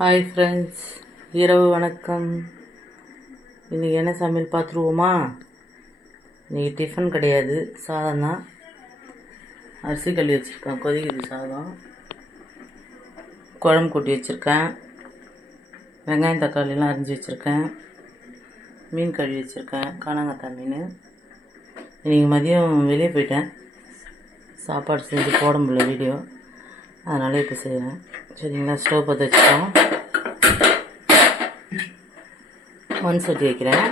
Hi friends, இரவு வணக்கம். இன்றைக்கி என்ன சமையல் பார்த்துருவோமா? இன்றைக்கி டிஃபன் கிடையாது, சாதம் தான். அரிசி கழுவி வச்சுருக்கேன், கொதிக்குது சாதம். குழம்பு கூட்டி வச்சுருக்கேன், வெங்காயம் தக்காளிலாம் அரிஞ்சு வச்சுருக்கேன், மீன் கழுவி வச்சுருக்கேன், காணாங்கத்தாய் மீன். இன்றைக்கி மதியம் வெளியே போயிட்டேன், சாப்பாடு செஞ்சு போட முடியல வீடியோ, அதனால் இப்போ செய்கிறேன். சரிங்களா? ஸ்டவ் பற்ற வச்சுட்டோம். மண் சட்டி வைக்கிறேன்.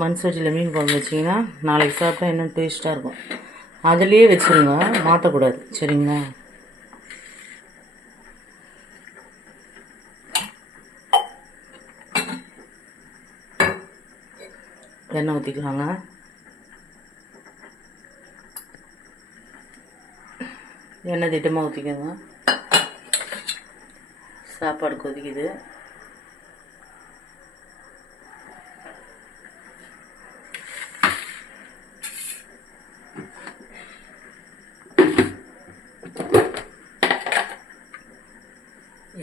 மண் சட்டியில் மீன் குழம்பு வச்சிங்கன்னா நாளைக்கு சாப்பிட்டா இன்னும் டேஸ்ட்டாக இருக்கும். அதுலேயே வச்சுருங்க, மாற்றக்கூடாது. சரிங்களா? எண்ணெய் ஊற்றிக்கலாங்க. எண்ணெய் திட்டமாக ஊற்றிக்கோங்க. சாப்பாடு கொதிக்குது.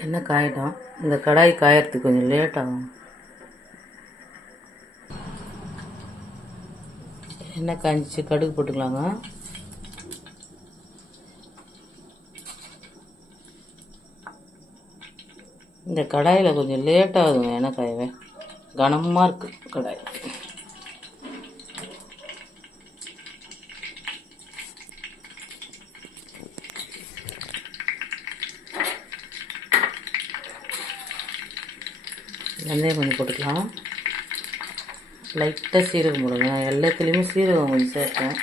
எண்ணெய் காயிடும். இந்த கடாய் காயறதுக்கு கொஞ்சம் லேட் ஆகும். எண்ணெய் காய்ச்சி கடுகு போட்டுக்கலாங்க. இந்த கடாயில் கொஞ்சம் லேட் ஆகுதுங்க, எண்ணெய் காயவே கனமாக இருக்குது கடாய். வெந்தயம் கொஞ்சம் போட்டுக்கலாம். லைட்டாக சீரகம் போடுங்க. எல்லாத்துலேயுமே சீரகம் கொஞ்சம் சேர்த்தேன்.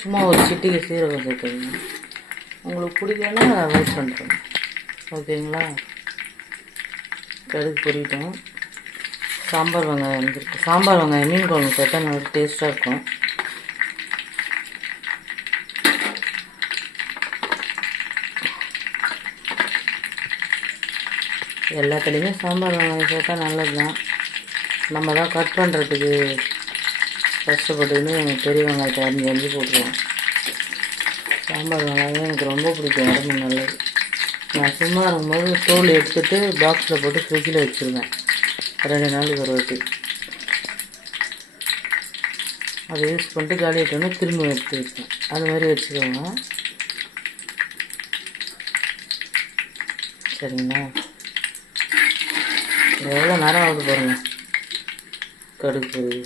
சும்மா ஒரு சிட்டிக்கு சீரகம் சேர்த்துக்கோங்க. உங்களுக்கு பிடிக்கலன்னா அவாய்ட் பண்ணுறேன். ஓகேங்களா? கடுகு பொரிட்டோம். சாம்பார் வெங்காயம் வந்துருக்கு. சாம்பார் வெங்காயம் மீன் குழம்பு சேர்த்தா நல்லா டேஸ்ட்டாக இருக்கும். எல்லாத்துலேயுமே சாம்பார் வெங்காயம் சேர்த்தா நல்லது தான். நம்ம தான் கட் பண்ணுறதுக்கு கஷ்டப்பட்டுன்னு பெரிய வெங்காயத்தை அரிஞ்சு போட்டுருவோம். சாம்பார் வெங்காயம் எனக்கு ரொம்ப பிடிக்கும், உடம்பு நல்லது. நான் சும்மா இருக்கும்போது தோல் எடுத்துகிட்டு பாக்ஸில் போட்டு ஃப்ரிட்ஜில் வச்சுருவேன். 2 நாளுக்கு ஒரு வாட்டி அதை யூஸ் பண்ணிட்டு காலி ஆகிட்டோன்னா திரும்ப எடுத்து வைப்பேன். அது மாதிரி வச்சுக்கோங்க. சரிங்களா? எவ்வளோ நேரம் ஆகுது பாருங்கள். கடுகு பொரி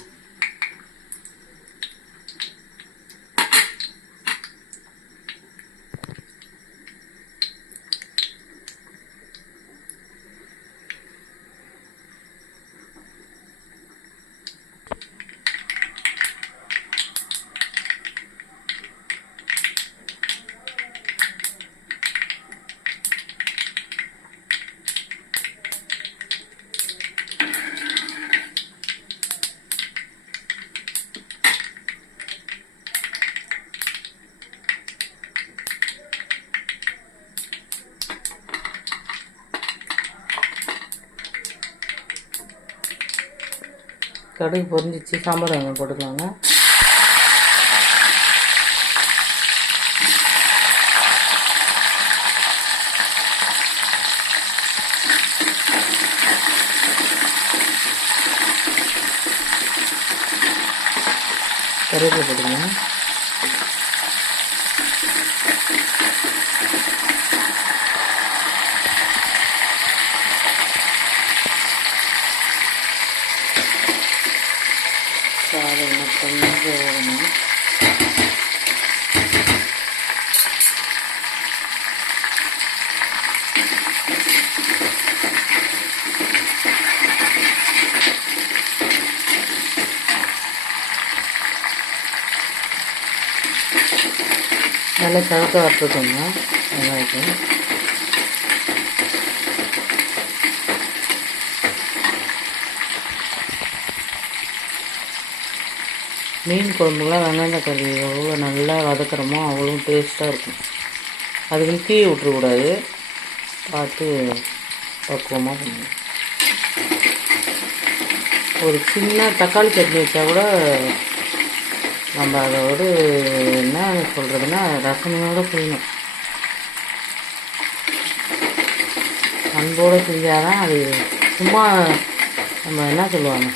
கடுகு பொரிஞ்சிச்சு. சாம்பார் வெங்காயம் போட்டுக்கலாங்க. கருவேப்பிலை போட்டுக்கலாம். சாதம் கொஞ்சம் வேகணும். நல்லா சவக்க வறுத்துக்கோங்க வெங்காயத்தை. மீன் குழம்புலாம் வெங்காயம் தக்காளி எவ்வளோ நல்லா வதக்குறோமோ அவ்வளோ டேஸ்ட்டாக இருக்கும். அதுக்கு தீ விட்டுறக்கூடாது, பார்த்து பக்குவமாக பண்ணுங்க. ஒரு சின்ன தக்காளி சட்னி வச்சா கூட நம்ம அதோடு என்ன சொல்கிறதுன்னா ரசனையோடு செய்யணும். அன்போடு செஞ்சால் தான் அது சும்மா நம்ம என்ன சொல்லுவாங்க,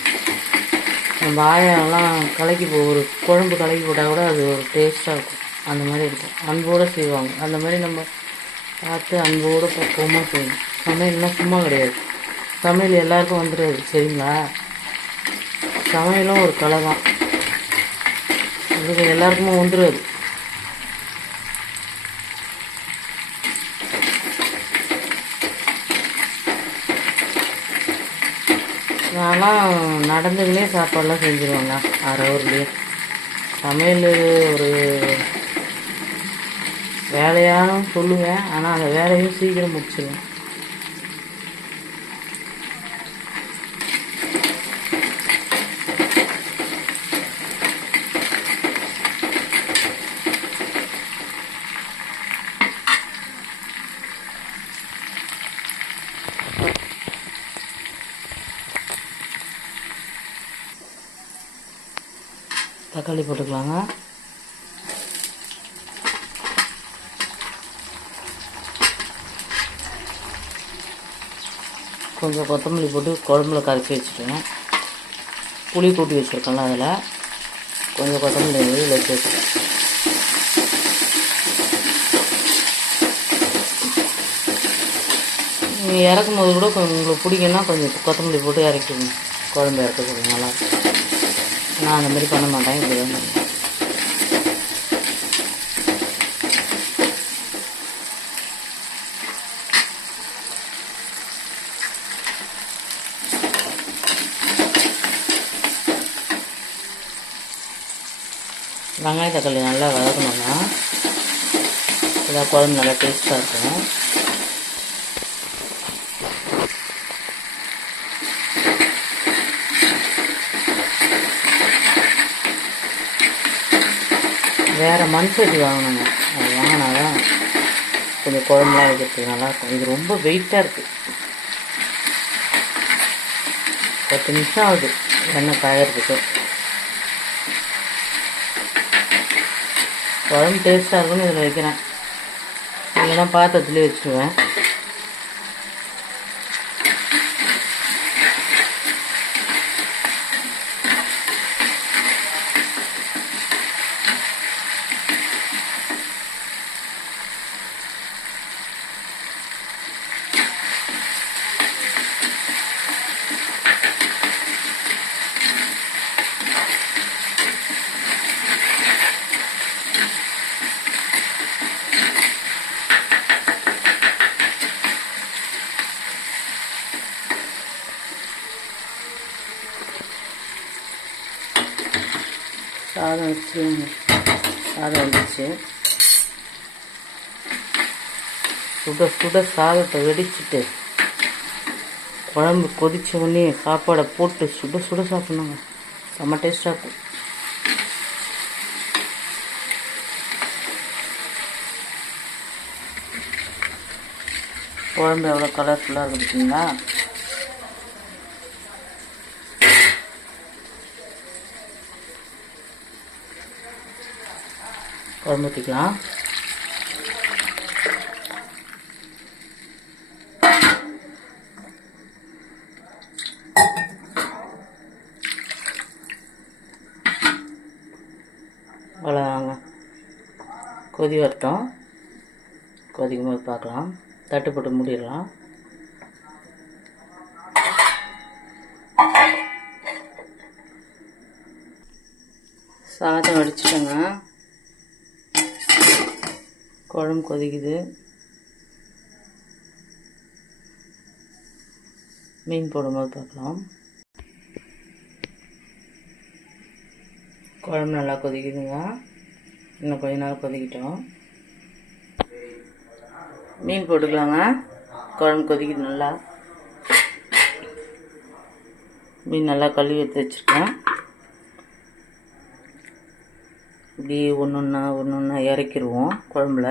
நம்ம ஆயெல்லாம் கலக்கி ஒரு குழம்பு கலக்கி போட்டால் கூட அது ஒரு டேஸ்ட்டாக இருக்கும். அந்த மாதிரி இருக்கும், அன்போடு செய்வாங்க. அந்த மாதிரி நம்ம பார்த்து அன்போடு பக்குவமாக செய்யணும். சமையல்னால் சும்மா கிடையாது. சமையல் எல்லாருக்கும் வந்துடாது, சரிங்களா? சமையலும் ஒரு கலை தான், அது எல்லாருக்குமே வந்துடாது. நான்லாம் நடந்துக்கினே சாப்பாடெலாம் செஞ்சுருவேங்க, 1/2 ஹவர்லேயே. சமையல் ஒரு வேலையானும் சொல்லுவேன், ஆனால் அந்த வேலையும் சீக்கிரம் முடிச்சிடுவேன். தக்காளி போட்டுக்கலாங்க. கொஞ்சம் கொத்தமல்லி போட்டு குழம்புல கரைச்சி வச்சுட்டேன். புளி கூட்டி வச்சுருக்கேன்ல, அதில் கொஞ்சம் கொத்தமல்லி இதில் வச்சு வச்சுருக்கேன். நீங்கள் இறக்கும் போது கூட கொஞ்சம் உங்களுக்கு பிடிக்குன்னா கொஞ்சம் கொத்தமல்லி போட்டு இறக்கிடுங்க, குழம்பு இறக்க சொல்லுங்க, நல்லாயிருக்கும். நான் அந்த மாதிரி பண்ண மாட்டேன், இப்படி தான் பண்ணுவேன். வெங்காய தக்காளி நல்லா வதக்கணும்னா இதான் குழம்பு நல்லா டேஸ்ட்டாக இருக்கும். வேறு மண் சட்டி வாங்கணுங்க, அது வாங்கினா தான் கொஞ்சம் குழம்புலாம் வைக்கிறதுக்கு நல்லாயிருக்கும். இது ரொம்ப வெயிட்டாக இருக்குது. 10 நிமிஷம் ஆகுது எண்ணெய் காயறதுக்கு. குழம்பு டேஸ்ட்டாக இருக்குன்னு இதில் வைக்கிறேன், இல்லைன்னா பாத்திரத்துலேயே வச்சுருவேன். சாதம் வச்சுருங்க, சாதம் வந்துச்சு. சுட சுட சாதத்தை வெடிச்சிட்டு குழம்பு கொதிச்ச உடனே சாப்பாடை போட்டு சுட சுட சாப்பிட்ணுங்க, செம்ம டேஸ்ட்டாக இருக்கும். குழம்பு எவ்வளோ கலர்ஃபுல்லாக இருக்குது பார்த்தீங்களா? குழம்பு ஊற்றிக்கலாம். அவ்வளோதாங்க, கொதி வரட்டும். கொதிக்கும் போது பார்க்கலாம். தட்டு போட்டு மூடிடலாம். சாதம் வடிச்சிட்டேங்க, குழம்பு கொதிக்குது. மீன் போடும்போது பார்க்கலாம். குழம்பு நல்லா கொதிக்குதுங்க, இன்னும் கொஞ்ச நேரம் கொதிக்கிட்டோம். மீன் போட்டுக்கலாங்க. குழம்பு கொதிக்குது நல்லா. மீன் நல்லா கழுவி எடுத்து வச்சுருக்கேன். இப்படி ஒன்று ஒன்றா இறக்கிடுவோம் குழம்புல.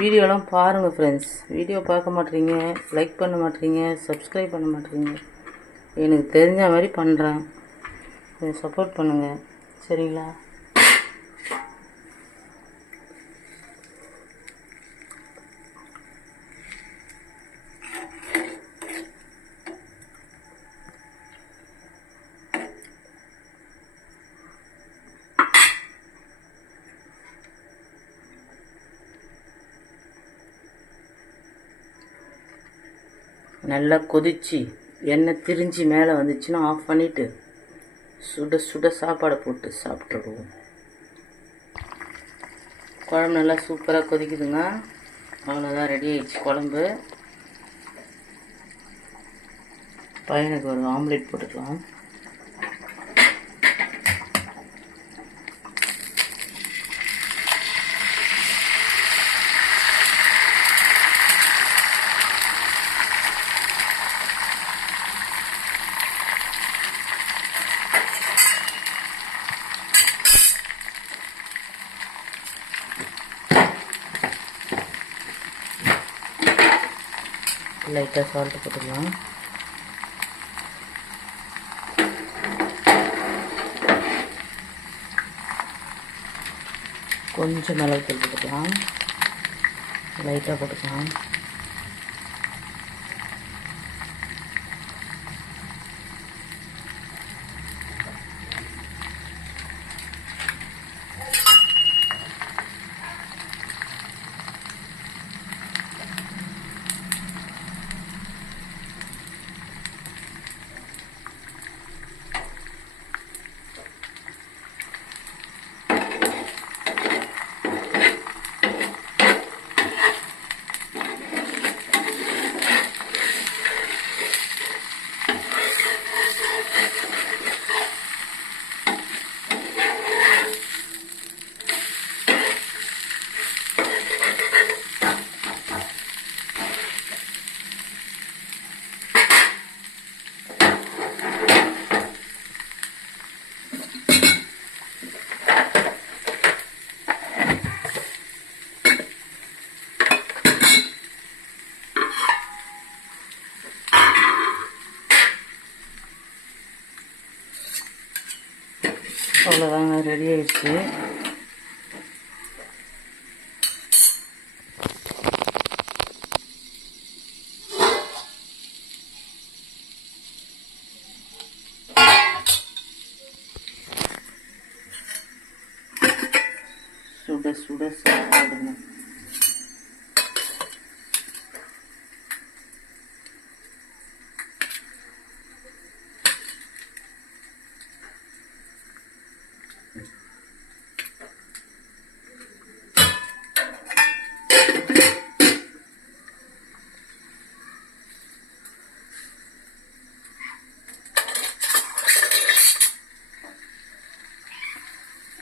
வீடியோலாம் பாருங்கள் ஃப்ரெண்ட்ஸ். வீடியோ பார்க்க மாட்டேறீங்க, லைக் பண்ண மாட்டேறீங்க, சப்ஸ்கிரைப் பண்ண மாட்டேறீங்க. எனக்கு தெரிஞ்ச மாதிரி பண்ணுறேன், கொஞ்சம் சப்போர்ட் பண்ணுங்கள், சரிங்களா? நல்லா கொதித்து எண்ணெய் திரிஞ்சு மேலே வந்துச்சுன்னா ஆஃப் பண்ணிவிட்டு சுட சுட சாப்பாடை போட்டு சாப்பிட்ருவோம். குழம்பு நல்லா சூப்பராக கொதிக்குதுங்க. அவ்வளோதான், ரெடி ஆகிடுச்சு குழம்பு. பையனுக்கு ஒரு ஆம்லேட் போட்டுக்கலாம். லைட்டாக சால்ட்டு போட்டுக்கலாம். கொஞ்சம் மிளகுத்தூள் போட்டுக்கலாம். லைட்டாக போட்டுக்கலாம். அவ்வளோதாங்க, ரெடி ஆயிடுச்சு. சுட சுட சாப்பிடுங்க.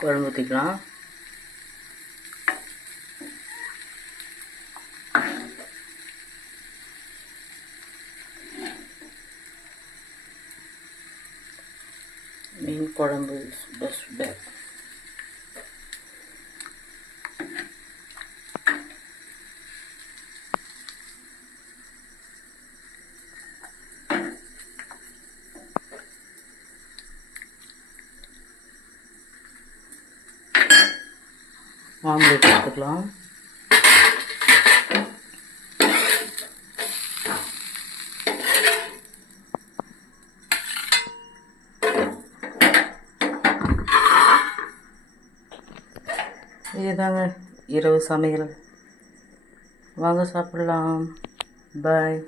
குழம்பு ஊற்றிக்கலாம். மீன் குழம்பு சுட சுட. ஆம்லேட் எடுத்துக்கலாம். இதுதாங்க இரவு சமையல். வாங்க சாப்பிடலாம். பாய்.